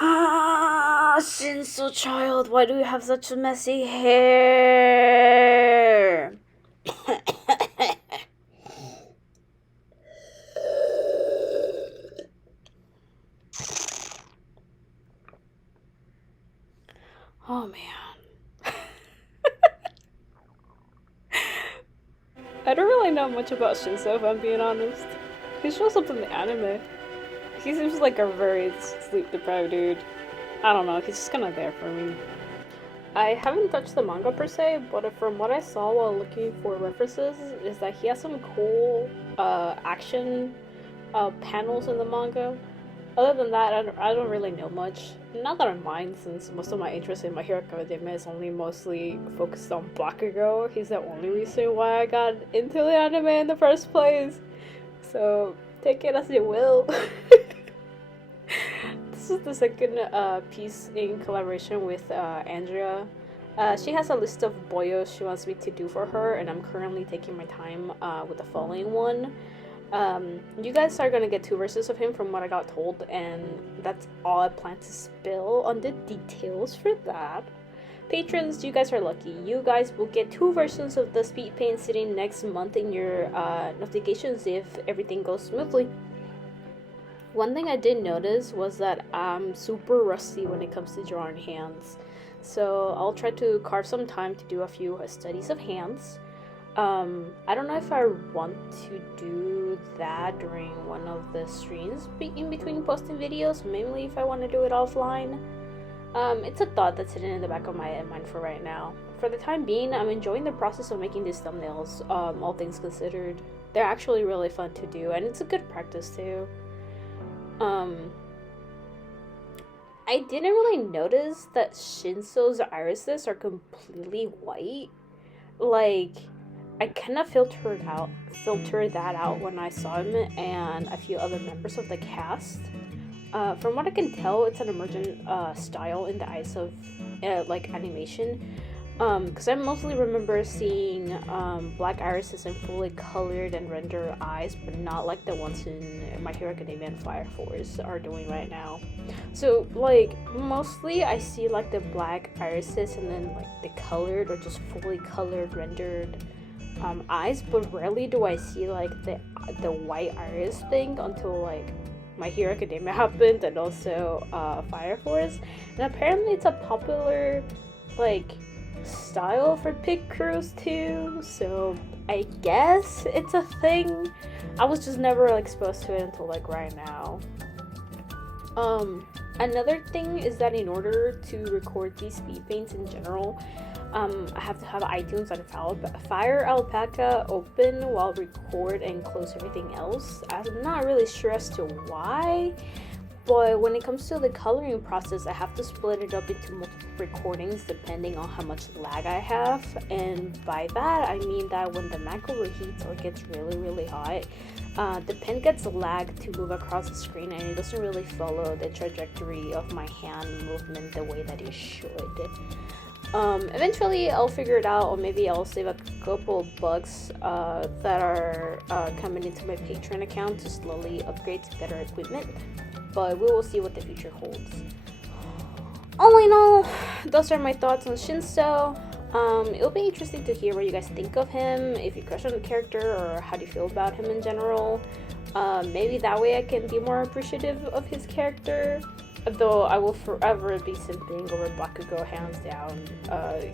Ah, Shinsou child, why do you have such messy hair? Oh man. I don't really know much about Shinsou, if I'm being honest. He shows up in the anime. He seems like a very sleep deprived dude. I don't know, he's just kind of there for me. I haven't touched the manga per se, but from what I saw while looking for references, is that he has some cool action panels in the manga. Other than that, I don't really know much. Not that I mind, since most of my interest in My Hero Academia is only mostly focused on Bakugo. He's the only reason why I got into the anime in the first place. So, take it as you will. This is the second piece in collaboration with Andrea. She has a list of boyos she wants me to do for her, and I'm currently taking my time with the following one. You guys are gonna get 2 verses of him from what I got told, and that's all I plan to spill on the details for that. Patrons, you guys are lucky. You guys will get 2 versions of the Speedpaint sitting next month in your notifications if everything goes smoothly. One thing I did notice was that I'm super rusty when it comes to drawing hands, so I'll try to carve some time to do a few studies of hands. I don't know if I want to do that during one of the streams in between posting videos, mainly if I want to do it offline. It's a thought that's sitting in the back of my mind for right now. For the time being, I'm enjoying the process of making these thumbnails, all things considered. They're actually really fun to do, and it's a good practice too. I didn't really notice that Shinsou's irises are completely white. Like, I kind of filtered that out when I saw him and a few other members of the cast. From what I can tell, it's an emergent style in the eyes of like animation. Because I mostly remember seeing black irises and fully colored and rendered eyes, but not like the ones in My Hero Academia and Fire Force are doing right now. So, like, mostly I see like the black irises and then like the colored or just fully colored rendered eyes, but rarely do I see like the white iris thing until like My Hero Academia happened, and also Fire Force. And apparently it's a popular like style for pit crews too, so I guess it's a thing. I was just never exposed to it until like right now. Another thing is that in order to record these speed paints in general, I have to have iTunes and Firealpaca open while record and close everything else. I'm not really sure as to why, but when it comes to the coloring process, I have to split it up into multiple recordings depending on how much lag I have. And by that, I mean that when the Mac overheats or gets really hot, the pen gets lagged to move across the screen, and it doesn't really follow the trajectory of my hand movement the way that it should. Eventually I'll figure it out, or maybe I'll save a couple bucks that are coming into my Patreon account to slowly upgrade to better equipment, but we will see what the future holds. All in all, those are my thoughts on Shinsou. It'll be interesting to hear what you guys think of him, if you crush on the character, or how do you feel about him in general. Maybe that way I can be more appreciative of his character. Though I will forever be simping over Bakugo, hands down.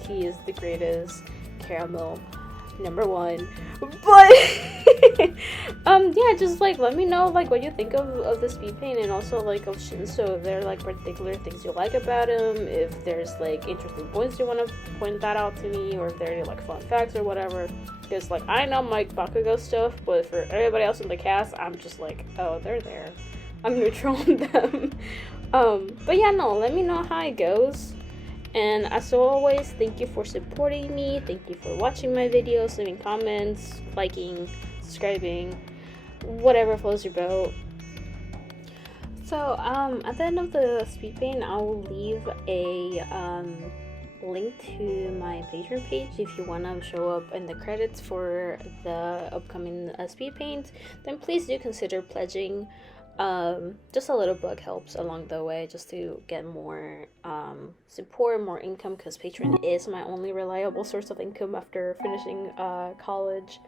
He is the greatest. Caramel, #1. But yeah, just like let me know like what you think of the speed paint, and also like of Shinsou, if there are like particular things you like about him, if there's like interesting points you want to point that out to me, or if there are any like fun facts or whatever. Because like I know my Bakugo stuff, but for everybody else in the cast, I'm just like, oh, they're there. I'm neutral on them. But yeah, no, let me know how it goes. And as always, thank you for supporting me. Thank you for watching my videos, leaving comments, liking, subscribing, whatever floats your boat. So, at the end of the speed paint, I will leave a link to my Patreon page if you want to show up in the credits for the upcoming speed paint. Then please do consider pledging. Just a little book helps along the way just to get more support, more income, because Patreon is my only reliable source of income after finishing college.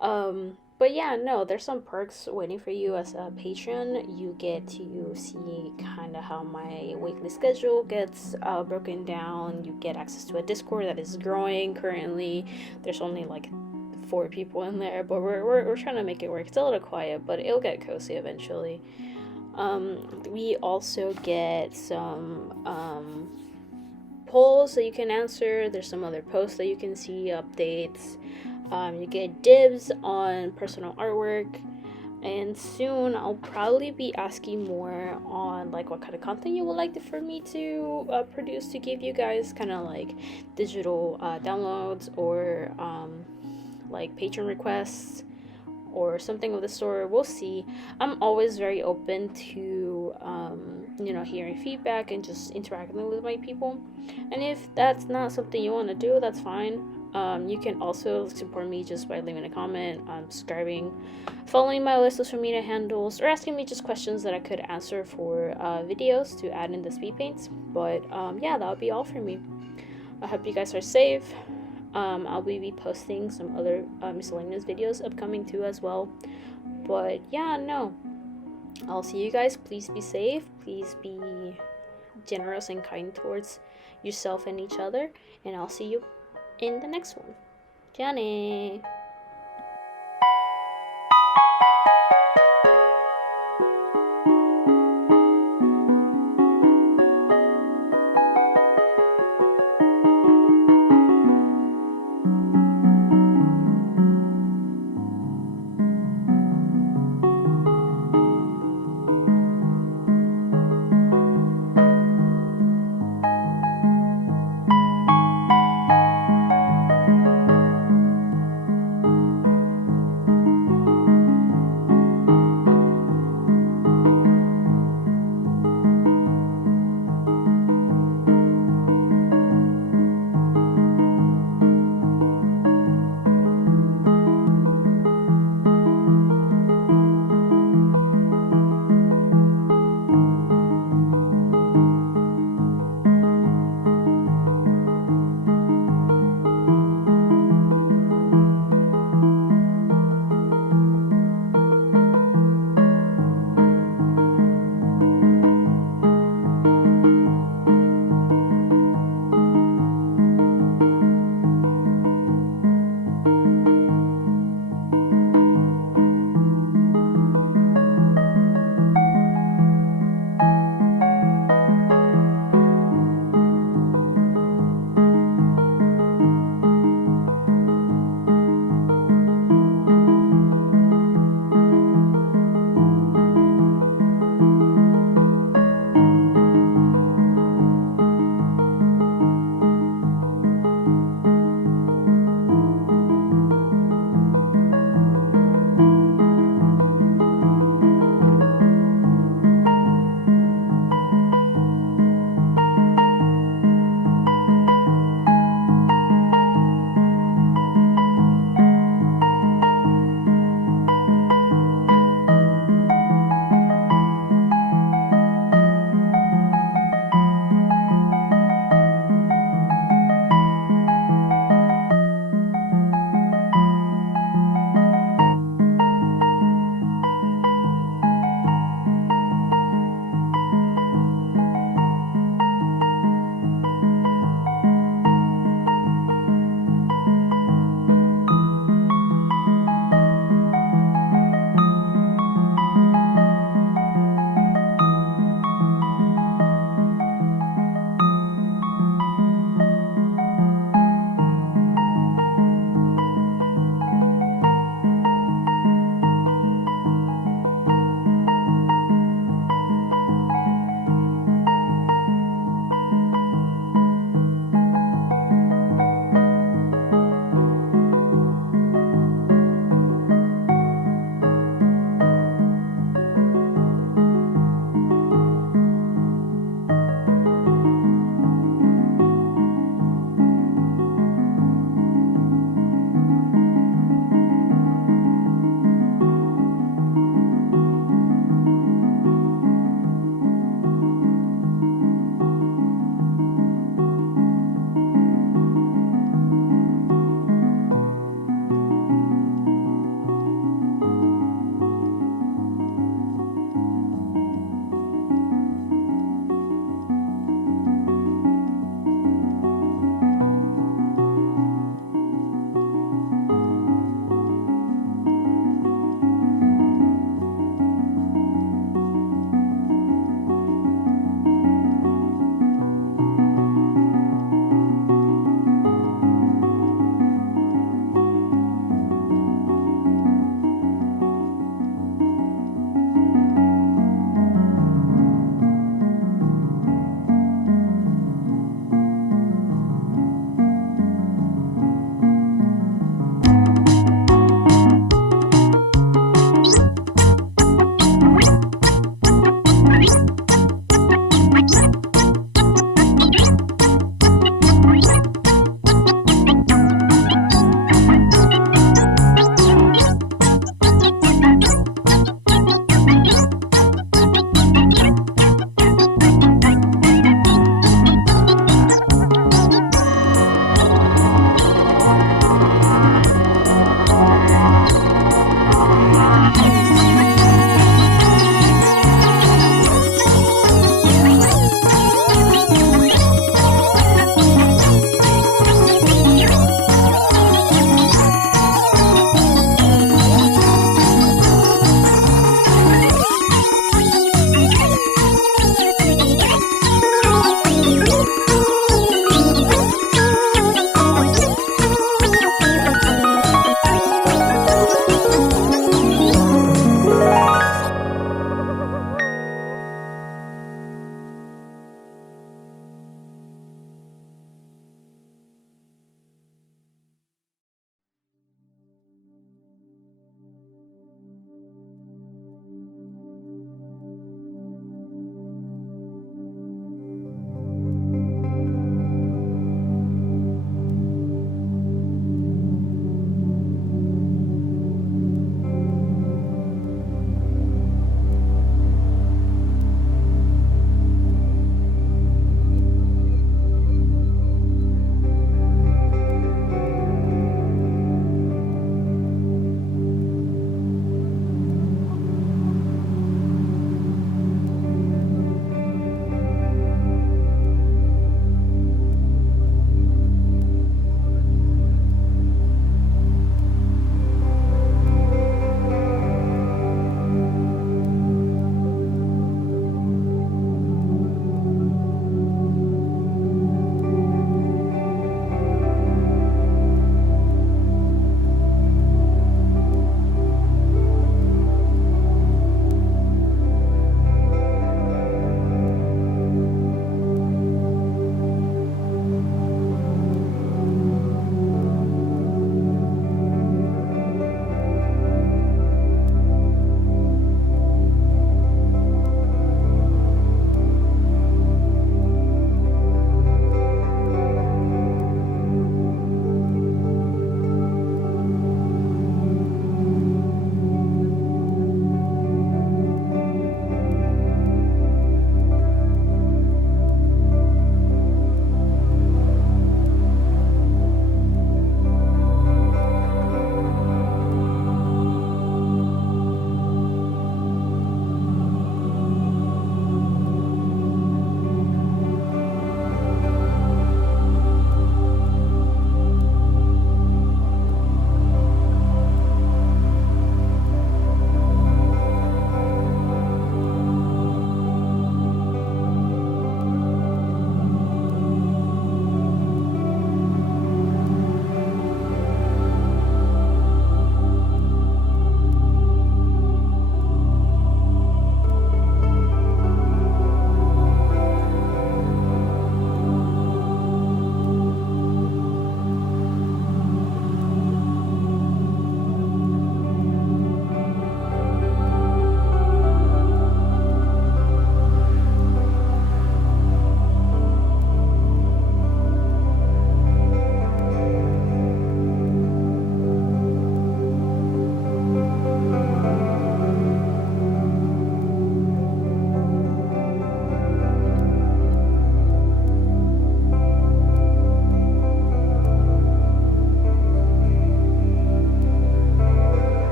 But yeah, no, there's some perks waiting for you as a patron. You get to see kind of how my weekly schedule gets broken down. You get access to a Discord that is growing currently. There's only like 4 people in there, but we're trying to make it work. It's a little quiet, but it'll get cozy eventually. We also get some polls that you can answer. There's some other posts that you can see, updates. You get dibs on personal artwork, and soon I'll probably be asking more on like what kind of content you would like for me to produce to give you guys, kind of like digital downloads or like patron requests or something of the sort. We'll see. I'm always very open to hearing feedback and just interacting with my people, and if that's not something you want to do, that's fine. You can also support me just by leaving a comment, subscribing, following my list of social media handles, or asking me just questions that I could answer for videos to add in the speed paints. But yeah, that would be all for me. I hope you guys are safe. I'll be posting some other miscellaneous videos upcoming too as well. But yeah, no, I'll see you guys. Please be safe. Please be generous and kind towards yourself and each other. And I'll see you in the next one. Johnny.